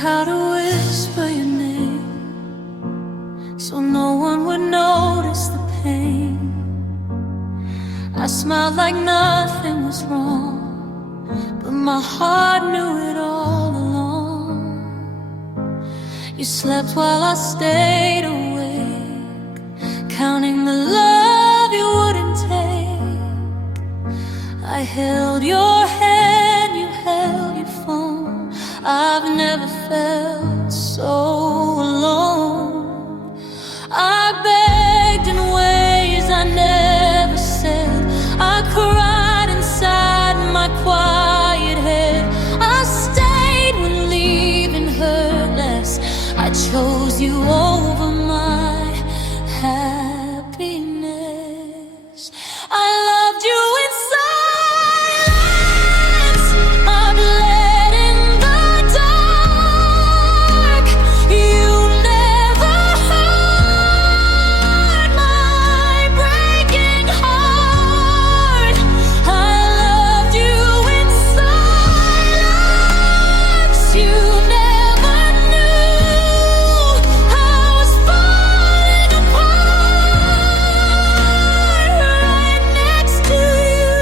how to whisper your name so no one would notice the pain. I smiled like nothing was wrong, but my heart knew it all along. You slept while I stayed awake, counting the love you wouldn't take. I held your hand, you held your phone. I've never felt so alone. I begged in ways I never said. I cried inside my quiet head. I stayed when leaving hurt less. I chose you over my happiness. I loved you in silence. I bled in the dark. You never heard my breaking heart. I loved you in silence. You never knew I was falling apart right next to you.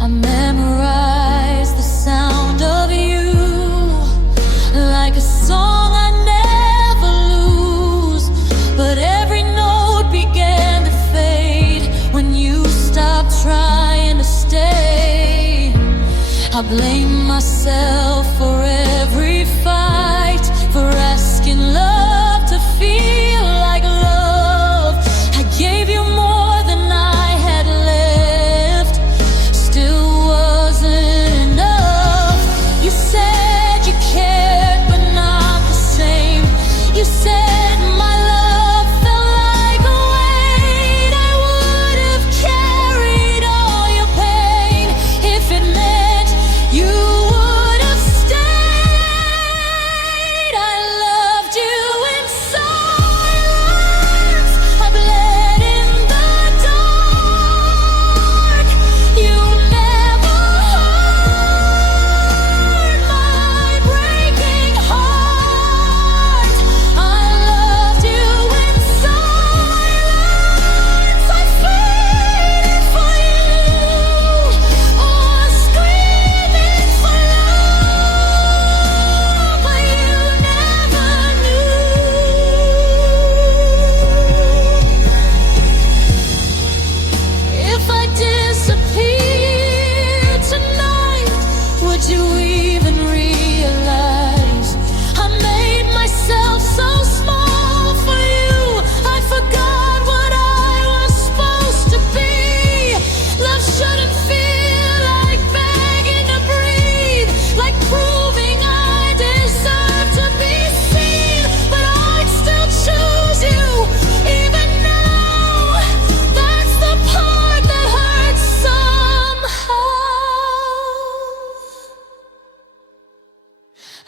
I memorized the sound of you like a song I never lose. But every note began to fade when you stopped trying to stay. I blame myself for every fight, for asking love to feel like love. I gave you more than I had left, still wasn't enough. You said you cared, but not the same. You said my love felt like a weight. I would have carried all your pain if it meant you would have stayed. I loved you in silence. I bled in the dark. You never heard my breaking heart. I loved you in silence. I faded for you, or screaming for love, but you never knew. If I disappeared tonight, would you even realize I made myself so small for you? I forgot what I was supposed to be. Love shouldn't feel like begging to breathe, like proving I deserve to be seen. But I'd still choose you, even now. That's the part that hurts somehow.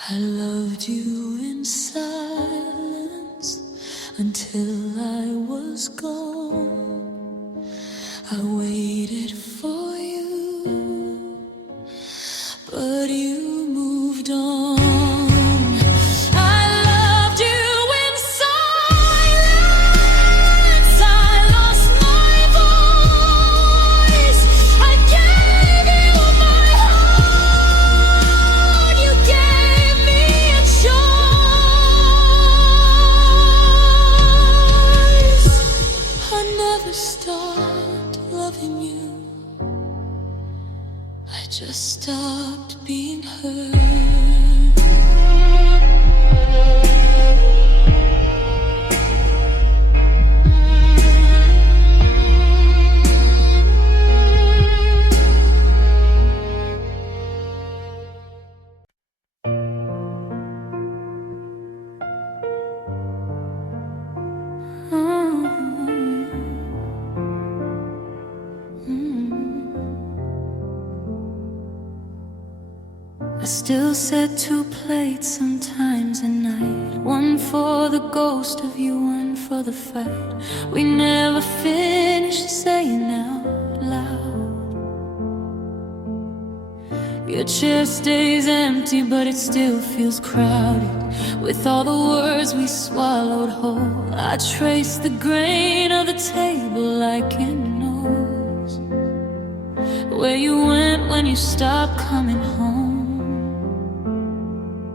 I loved you in silence until I was gone. I waited for you, but you moved on. I loved you in silence. I lost my voice. I gave you my heart. You gave me a choice. I never stopped loving you. I just stopped being heard. I still set 2 plates sometimes at night, one for the ghost of you, one for the fight we never finished saying out loud. Your chair stays empty, but it still feels crowded with all the words we swallowed whole. I trace the grain of the table like it knows where you went when you stopped coming home.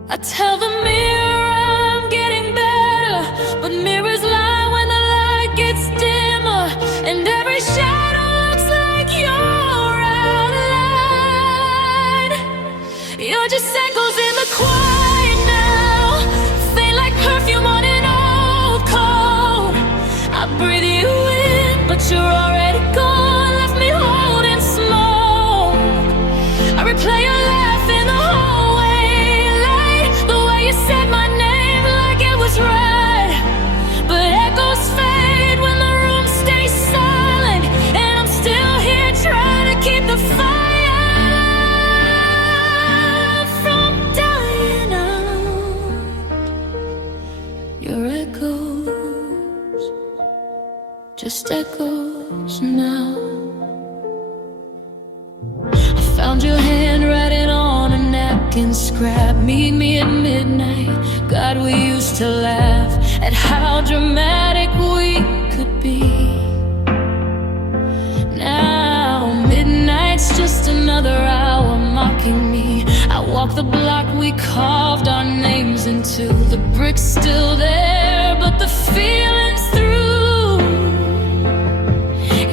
I tell the mirror I'm getting better, but mirrors lie when the light gets dimmer, and every shadow looks like you're out of line. You're just echoes in the quiet now, faint like perfume on an old coat. I breathe you in, but you're already gone, left me holding smoke. I replay your laugh in the hallway light, the way you said my name like it was right. But echoes fade when the room stays silent, and I'm still here trying to keep the fire from dying out. Your echoes, just echoes now. I found your hand writing on a napkin scrap. Meet me at midnight. God, we used to laugh at how dramatic we could be. Now midnight's just another hour mocking me. I walk the block we carved our names into. The bricks still there, but the feeling's through.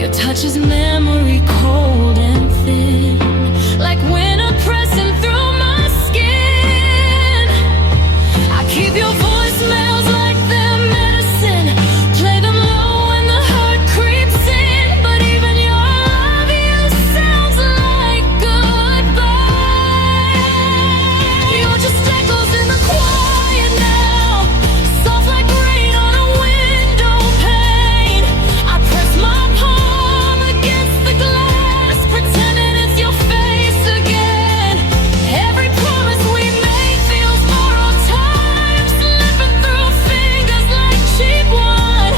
Your touch is memory, cold and thin, like winter pressing through my skin. I keep your voicemails like they're medicine, play them low when the hurt creeps in. But even your love you sounds like goodbye. You're just echoes in the quiet now, soft like rain on a window pane. I press my palm against the glass, pretending it's your face again. Every promise we made feels borrowed time, slipping through fingers like cheap wine.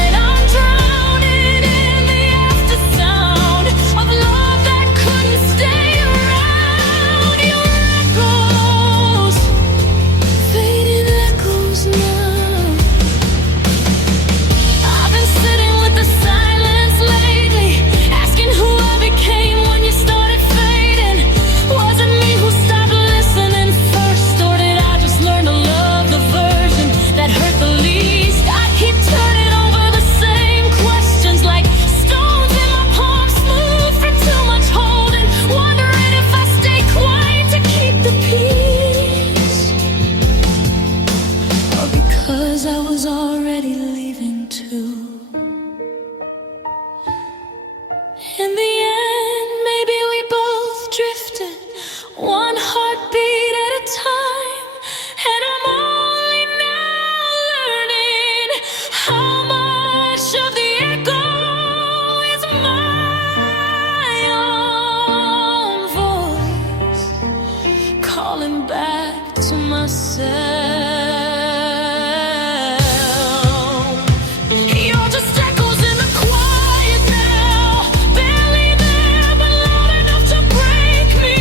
And I'm drowning in the after sound of love that couldn't stay around. Your echoes, fading echoes now. I've been sitting with the silence lately, asking who I became when you started fading. Was it me who stopped listening first, or did I just learn to love the version that hurt the least? I keep turning over the same questions like stones in my palm, smooth from too much holding, wondering if I stay quiet to keep the peace, or because I was already leaving too. In the end, maybe we both drifted, one heartbeat at a time. And I'm only now learning how much of the echo is my own voice, calling back to myself. You're just echoes in the quiet now, barely there but loud enough to break me.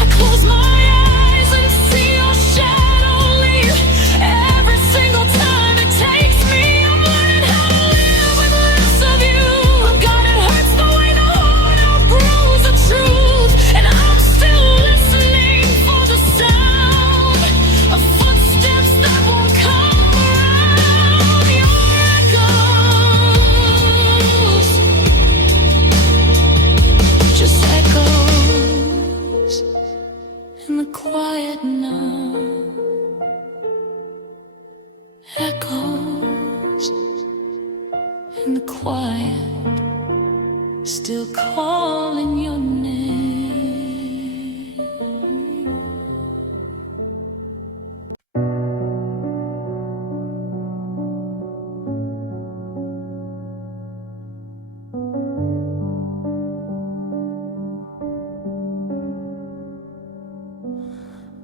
I close my eyes and see your shadow leave every single time it takes me. I'm learning how to live with less of you. God, it hurts the way the heart outgrows the truth, and I'm still listening for the sound of footsteps that won't come around. Your echoes, just echoes in the quiet now. Echoes in the quiet, still calling your name.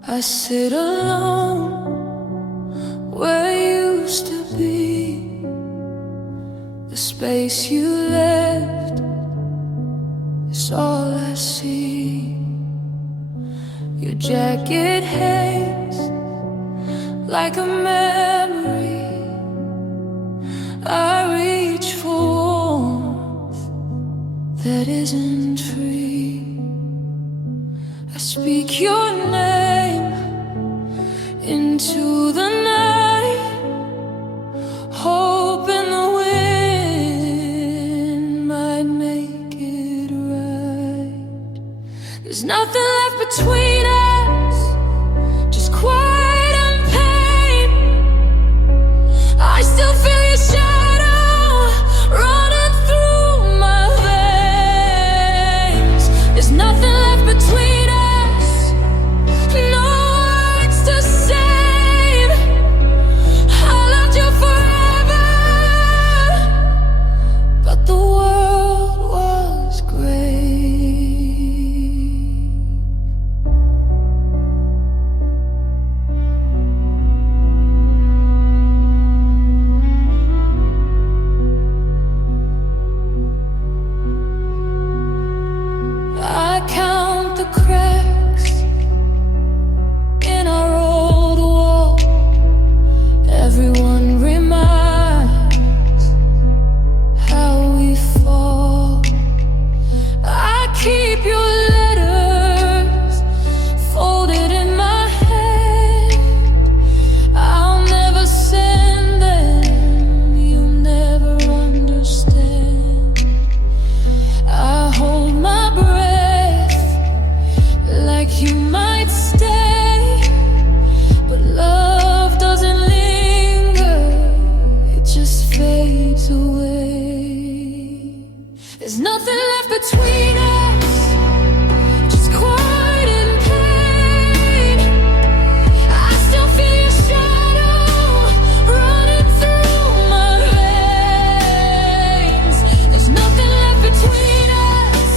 I sit alone where you used to be. The space you left is all I see. Your jacket hangs like a memory. I reach for warmth that isn't free. I speak your name into the night, hoping the wind might make it right. There's nothing left between us, just quiet and pain. I still feel your shadow running through my veins. There's nothing left between us, no words to save. I loved you forever, but the world was gray. I count the cracks in our old wall. Everyone reminds how we fall. I keep your letters folded in my hand. I'll never send them, you'll never understand. I hold my breath like you might stay, but love doesn't linger, it just fades away. There's nothing left between us, just quiet and pain. I still feel your shadow running through my veins. There's nothing left between us,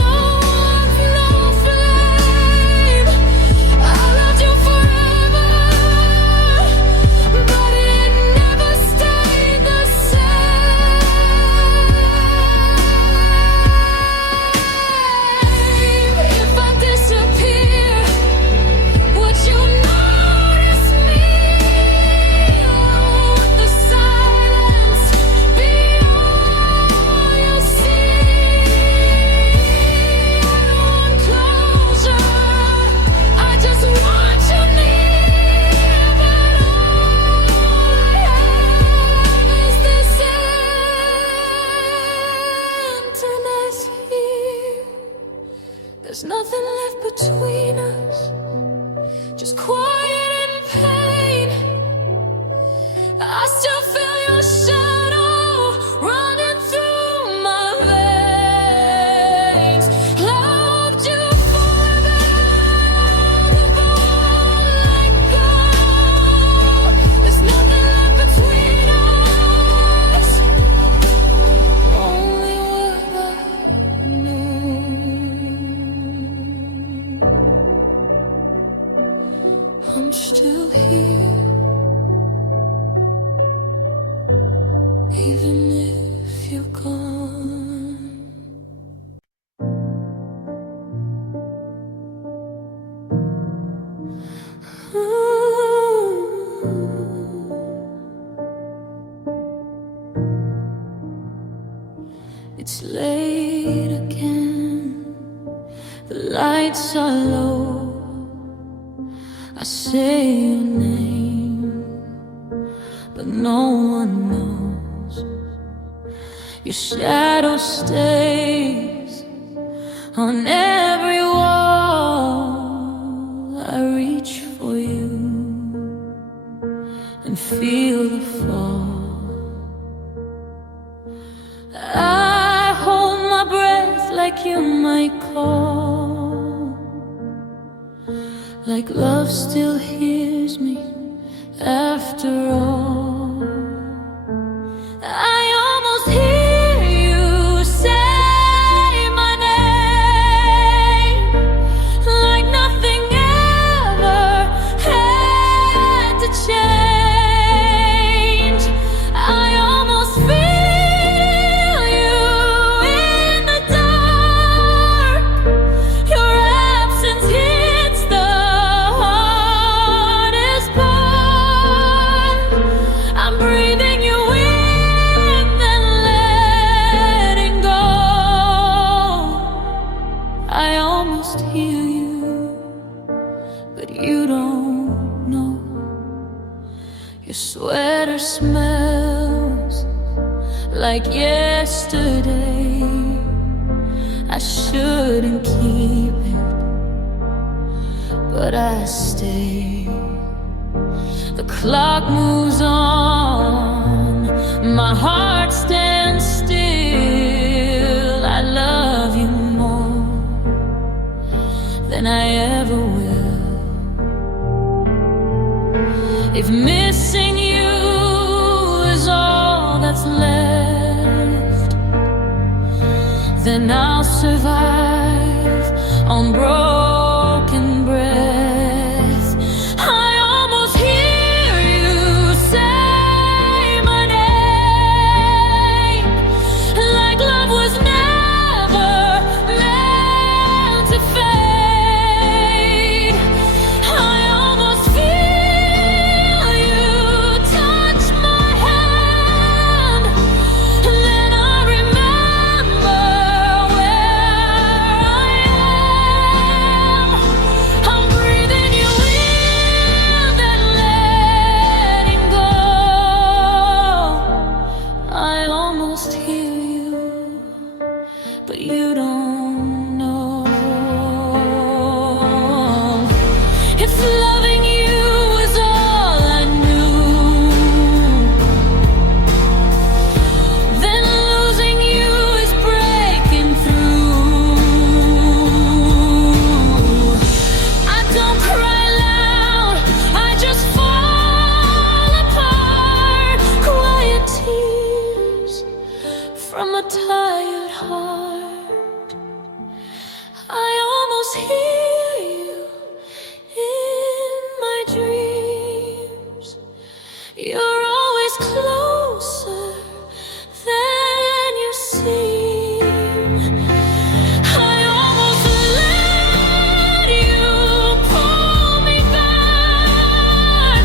no warmth, no flame. I loved you forever, but it never stayed the same. If I disappear, would you notice me? Would the silence be all you'll see? I don't want closure, I just want you near, but all I have is this emptiness here. There's nothing left between us, just quiet and pain. I still feel your shadow running through my veins. Loved you forever, never let go. There's nothing left between us, only what I know. I'm still here, even if you're gone. It's late again, the lights are low. I say your name, but no one knows. Your shadow stays on every wall. I reach for you and feel the fall. I hold my breath like you might call, like love still hears me after all. I almost hear you say my name, like nothing ever had to change. I almost feel you in the dark, your absence here almost hear you, but you don't know. Your sweater smells like yesterday. I shouldn't keep it, but I stay. The clock moves on, my heart stands still. I love you more than I ever will. If missing you is all that's left, then I'll survive on broken breath. I almost hear you say my name, like love was never meant to fade. I almost feel you touch my hand, and then I remember where I am. I'm breathing you in, then letting go. I almost hear you, but you don't know. If loving you was all I knew, then losing you is breaking through. I don't cry loud, I just fall apart. Quiet tears from a tired heart. I almost hear you in my dreams. You're always closer than you seem. I almost let you pull me back,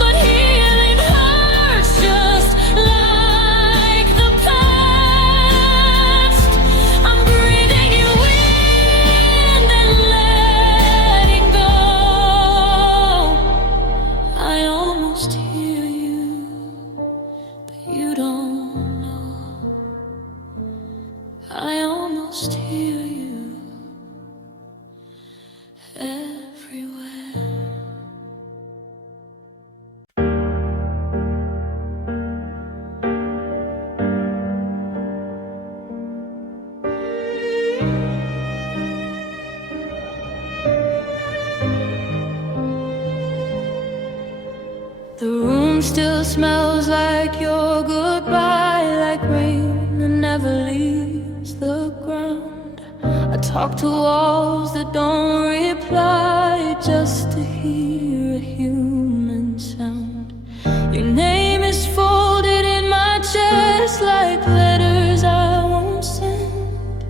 but healing hurts just like the past. I'm breathing you in, then letting go. I almost hear you, but you don't know. I almost hear you everywhere. The room still smells like your goodbye, like rain that never leaves the ground. I talk to walls that don't reply, just to hear a human sound. Your name is folded in my chest like letters I won't send.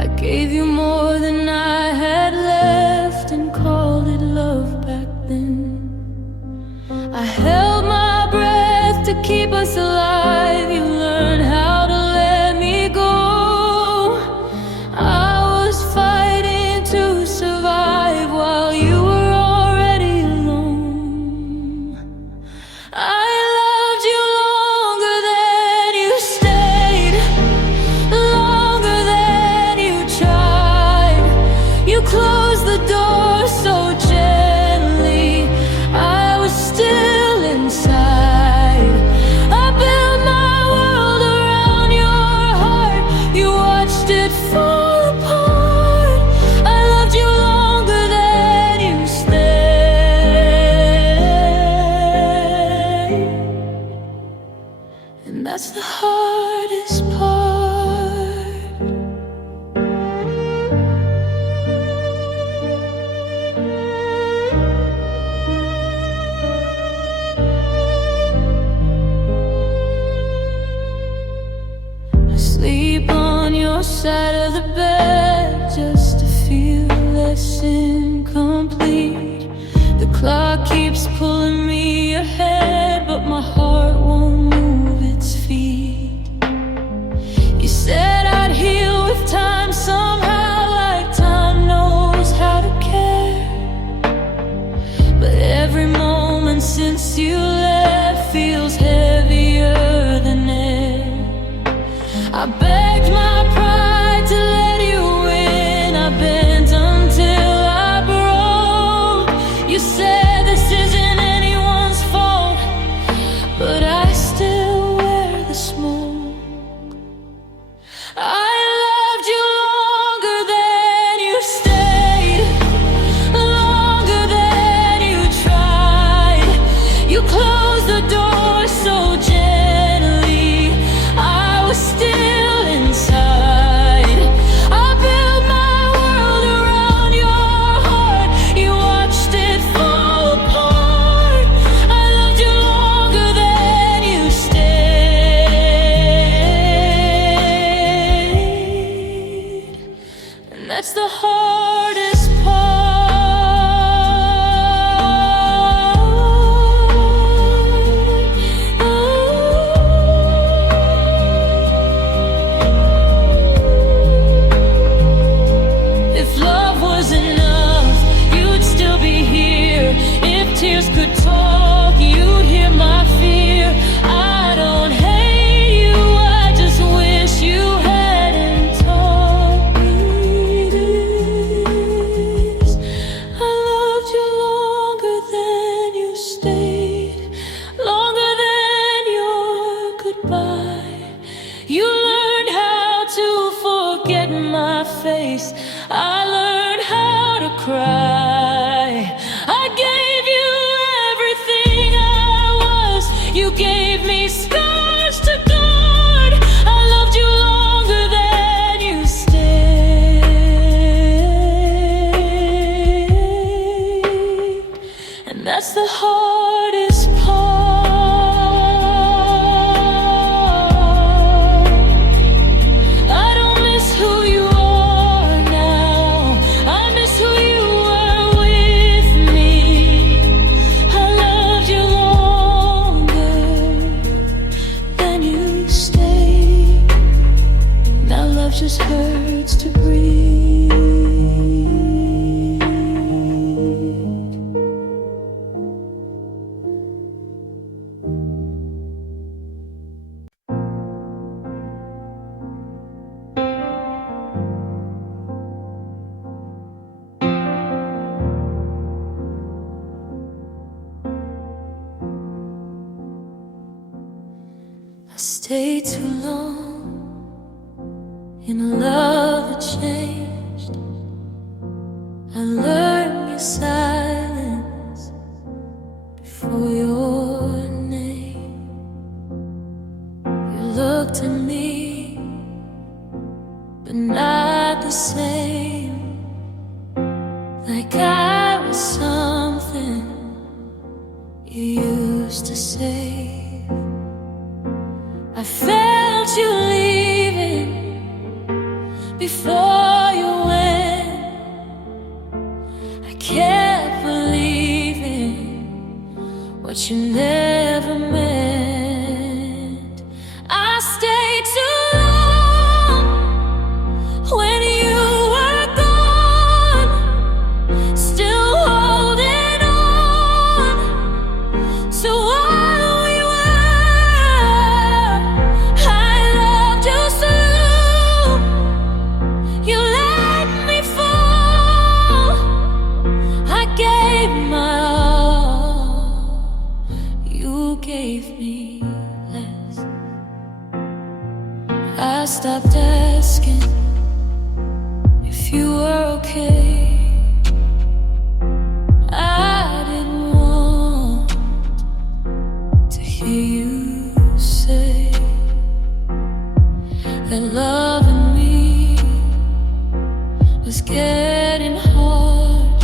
I gave you more than I had left and called it love back then. I held my breath to keep us alive. You learned how to let me go. I was fighting to survive while you were already alone. I loved you longer than you stayed, longer than you tried. You closed the door so gently, I was still inside. I built my world around your heart. You watched it fall apart. I loved you longer than you stayed, and that's the hardest part. I sleep on your side of the bed just to feel less incomplete. The clock keeps pulling me ahead, but my heart won't move its feet. You said I'd heal with time somehow, like time since you left feels heavier than air. I begged my pride to let you in. I bent until I broke. You said this isn't anyone's fault, but I still wear the smoke. I loved you longer than you stayed, longer than you tried. You closed the door so gently, I was still inside. I built my world around your heart, you watched it fall apart. I loved you longer than you stayed, and that's the hardest part. If love was enough, you'd still be here. If tears could talk, you'd hear my fear. I don't hate you, I just wish you hadn't taught me this. I loved you longer than you stayed, longer than your goodbye. You learned how to forget my face, I learned how to cry. I gave you everything I was, you gave me scars to guard. I loved you longer than you stayed, and that's the hardest part. I don't miss who you are now, I miss who you were with me. I loved you longer than you stayed. Now love just hurts to breathe. I stayed too long in a love that changed. I learned your silence before your name. You looked at me, but not the same. Like I was something you used to say. I felt you leaving before you went. I kept believing what you never meant. I stayed too long when you were gone, still holding on to what we were. I loved you so, you let me fall. I gave my all, you gave me less. I stopped asking if you were okay. I didn't want to hear you say that loving me was getting hard,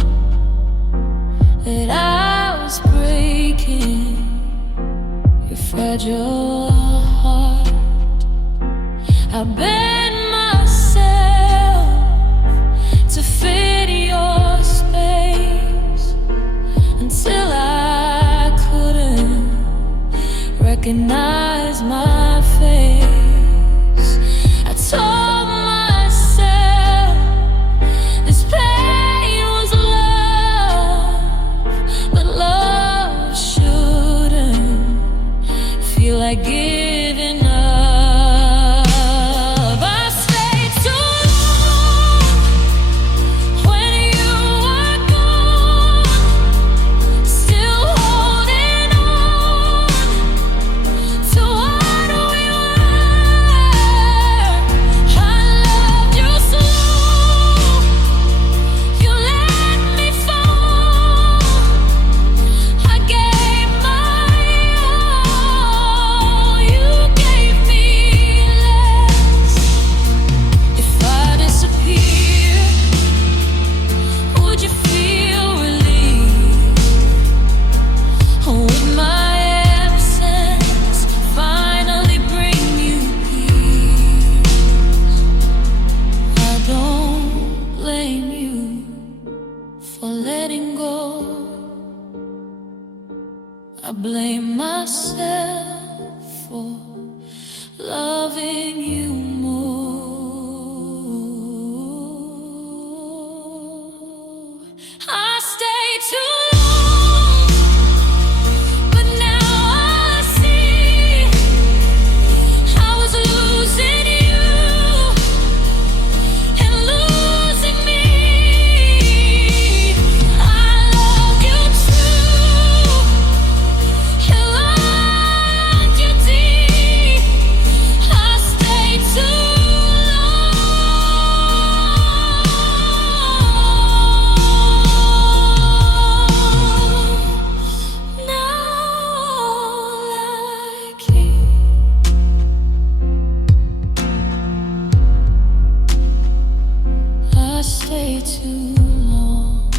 that I was breaking your fragile heart. I bent myself to fit your space until I couldn't recognize my face. I told myself this pain was love, but love should blame myself for loving you more. I stayed too long, but now I see I was losing you and losing me. I love you true, you loved you deep. I stayed too long. Now like you. I stayed too long,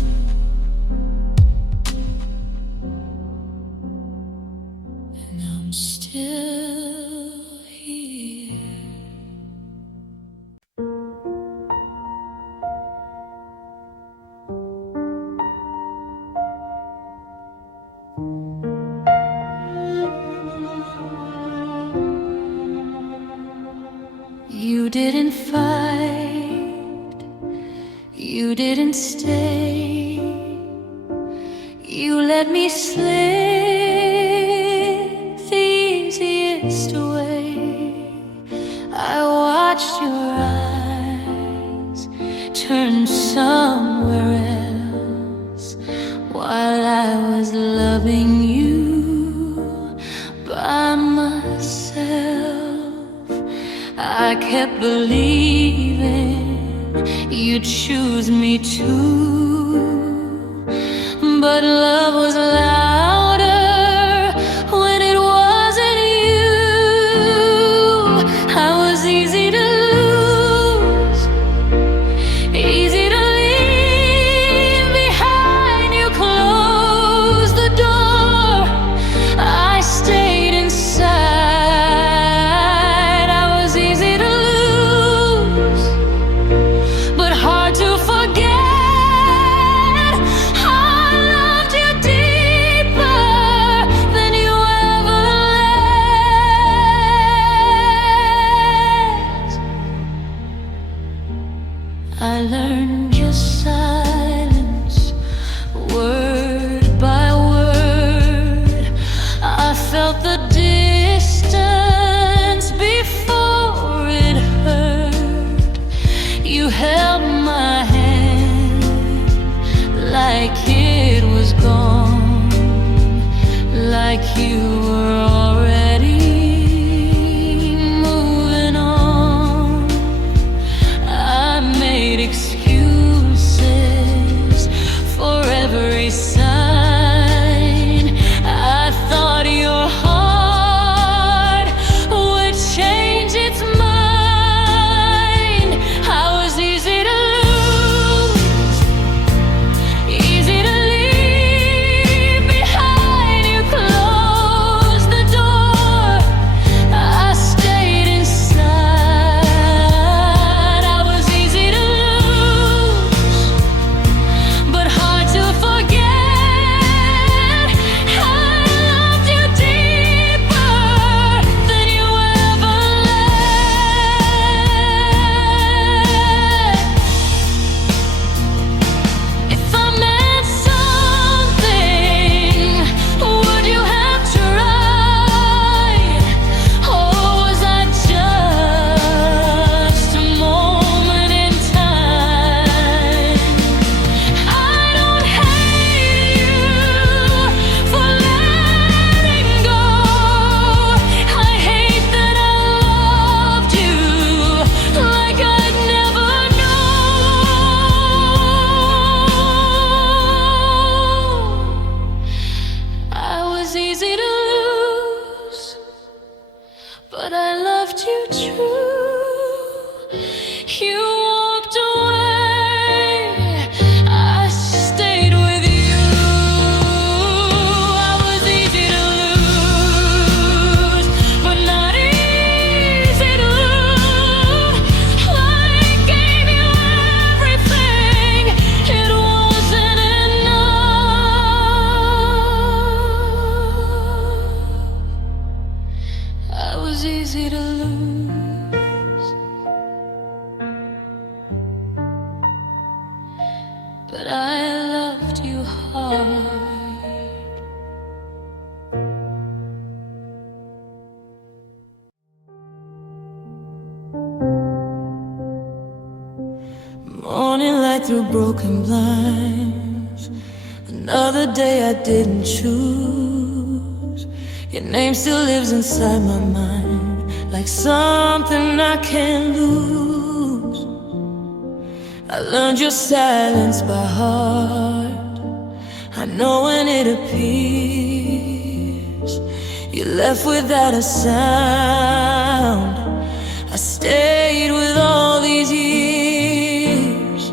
and I'm still here. You didn't fight, you didn't stay, you let me slip the easiest way. I watched your eyes turn somewhere else while I was loving you by myself. I kept believing you'd choose me too, but love was louder when it wasn't you. I was easy to lose, easy to leave behind. You closed the door, I stayed inside. I was easy to lose, but hard to forget. I loved you deeper than you ever let. I learned your silence, word by word. I felt the distance before it hurt. You held my hand like it was gone, like you were already moving on. I made excuses for every sign. I thought your heart would change its mind. I was easy to lose, easy to leave behind. You closed the door, but I loved you hard. Morning light through broken blinds. Another day I didn't choose. Your name still lives inside my mind, like something I can't lose. I learned your silence by heart. I know when it appears. You left without a sound. I stayed with all these years.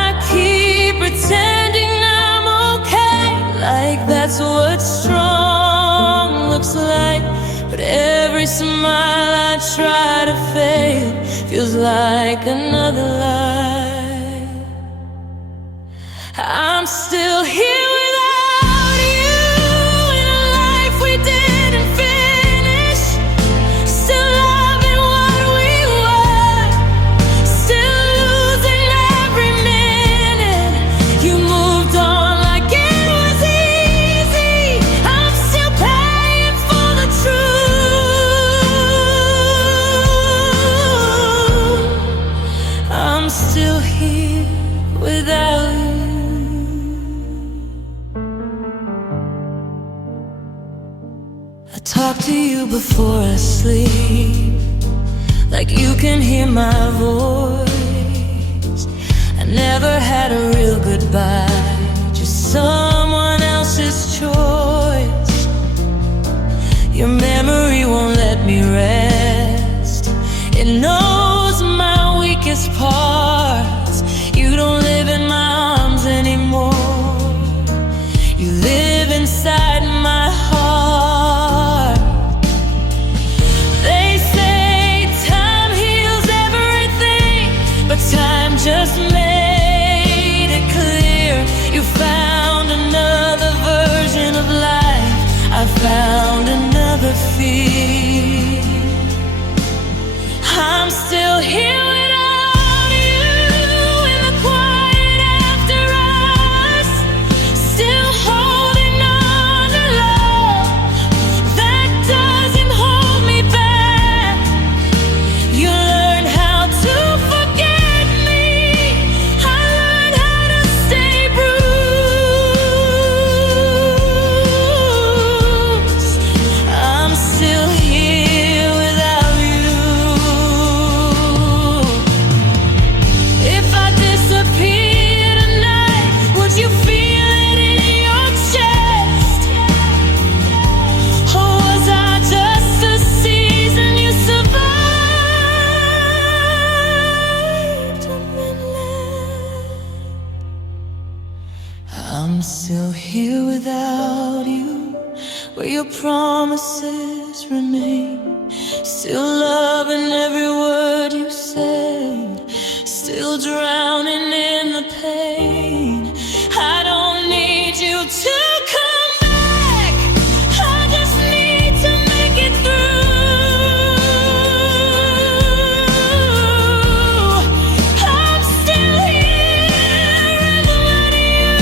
I keep pretending I'm okay, like that's what strong looks like. But every smile I try to fade feels like another lie. I'm still here without you, in a life we didn't finish. Still loving what we were, still losing every minute. You moved on like it was easy. I'm still paying for the truth. I'm still here without you. I talk to you before I sleep, like you can hear my voice. I never had a real goodbye, just someone else's choice. Your memory won't let me rest. It knows my weakest parts. You don't live in my arms anymore. You live inside my heart. They say time heals everything, but time just made it clear. You found another version of life. I found another fear. I'm still here without you, in the quiet after us. Still holding on to love that doesn't hold me back. You learn how to forget me. I learned how to stay bruised. I'm still here without you. If I disappear tonight, would you feel it in your chest? Or was I just a season you survived and then left? I'm still here without you, where your promises remain. Still loving every word you said, still drowning in the pain. I don't need you to come back, I just need to make it through. I'm still here without you.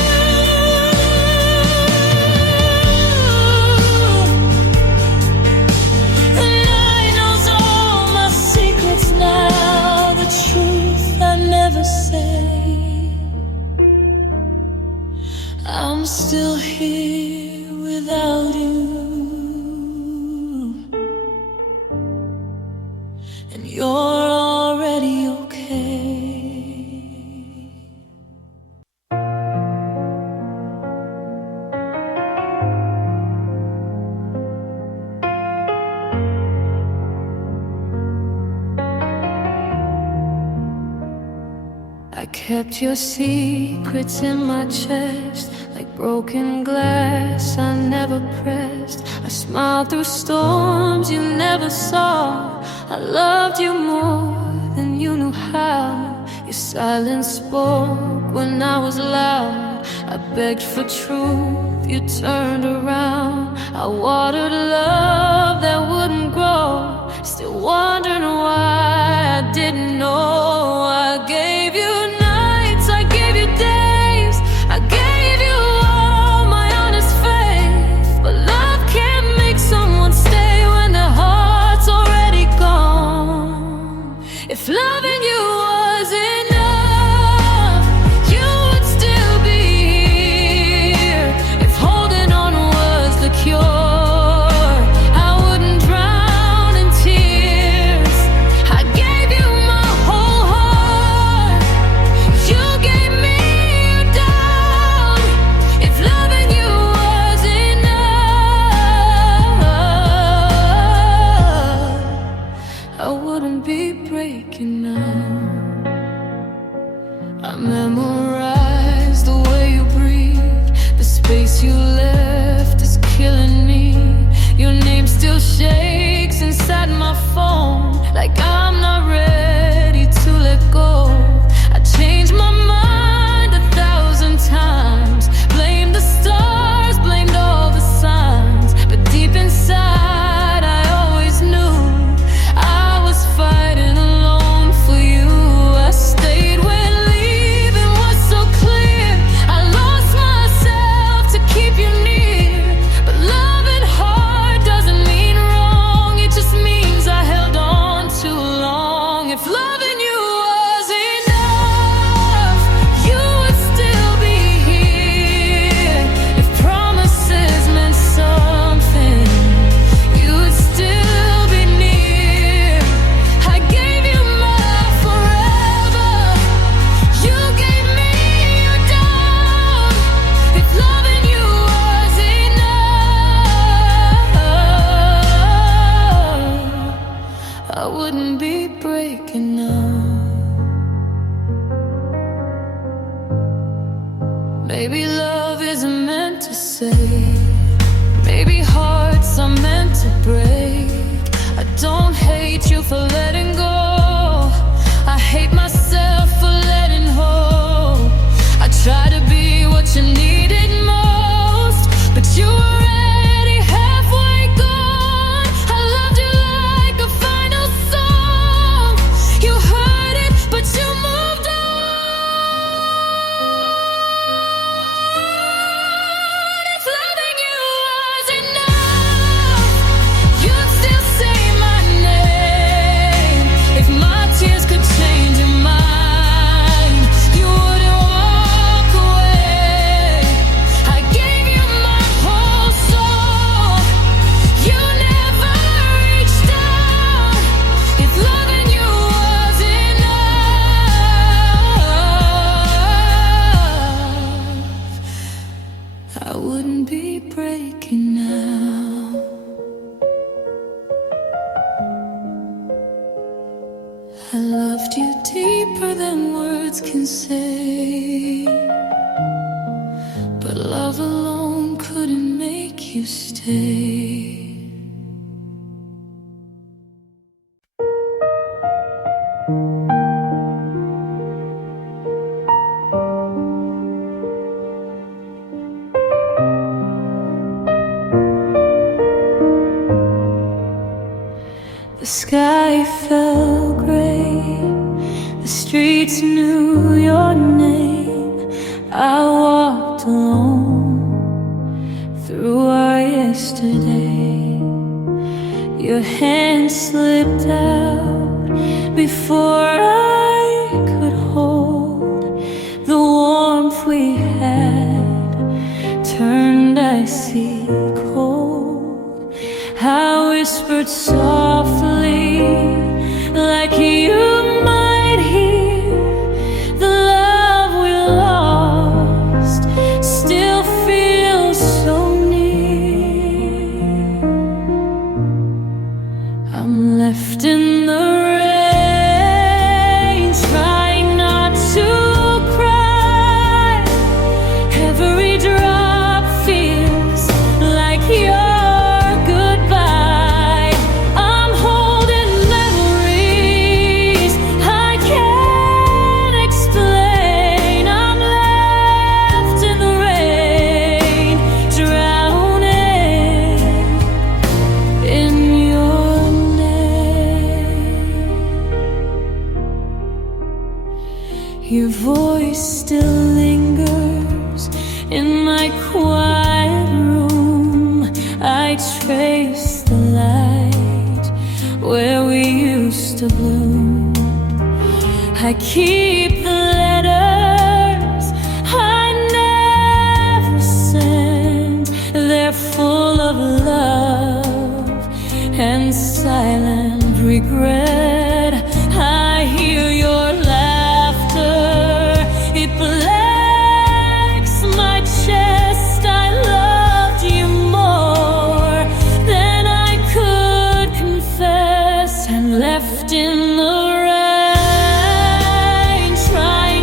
The night knows all my secrets now, the truth I never say. I'm still here without you, and you're already okay. I kept your secrets in my chest, like broken glass I never pressed. I smiled through storms you never saw. I loved you more than you knew how. Your silence spoke when I was loud. I begged for truth, you turned around. I watered love that wouldn't grow, still wondering why I didn't know. I gave you nights like memorize the way you breathe. The space you left is killing me. Your name still shakes inside my phone, like I'm not ready to let go. I changed my mind 1,000 times, blamed the stars, blamed all the signs, but deep inside I always knew I was fighting alone for you. I stayed when leaving was so clear. I lost myself to keep you near, but loving hard doesn't mean wrong. It just means I held on too long. If loving you was enough, you would still be here. If promises meant something, you would still be near. I gave you my forever, you gave me your down. If loving you was enough, I wouldn't be breaking up. Maybe love isn't meant to save. Maybe hearts are meant to break. I don't hate you for letting go. I hate myself for letting hope. I try to be what you needed most, but you were already halfway gone. I loved you like a final song. You heard it, but you moved on. If loving you was enough, you'd still say my name. If my tears could change your mind, you wouldn't walk away. I gave you my whole soul, you never reached out. If loving you was enough, I wouldn't be breaking now. I loved you deeper than words can say, but love alone couldn't make you stay. The sky fell gray, the streets knew your name. I walked alone through our yesterday. Your hand slipped out before I could hold. The warmth we had turned icy cold. I whispered softly, like you might hear. The love we lost still feels so near. I'm left in the rain, trying not to cry. Every drop feels like your goodbye. I'm holding memories I can't explain. I'm left in the rain, drowning in your name. Your voice still lingers in my quiet room. I trace the light where we used to bloom. I keep the letters I never sent. They're full of love and silent regret. I hear your laughter, it blacks my chest. I loved you more than I could confess, and left in the rain, trying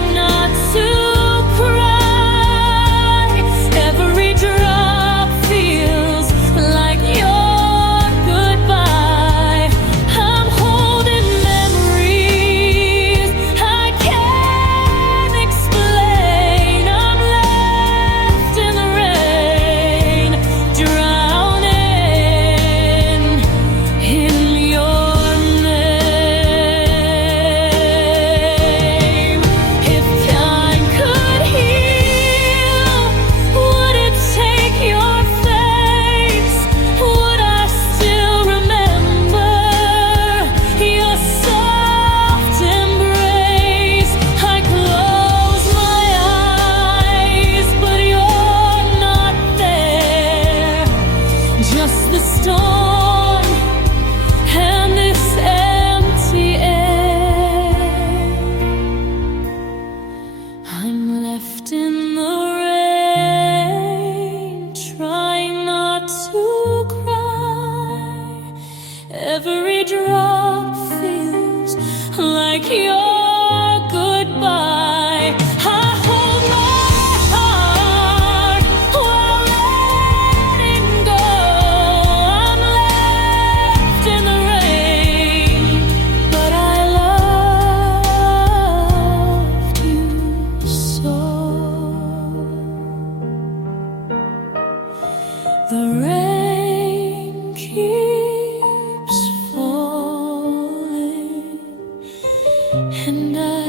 The rain keeps falling, and I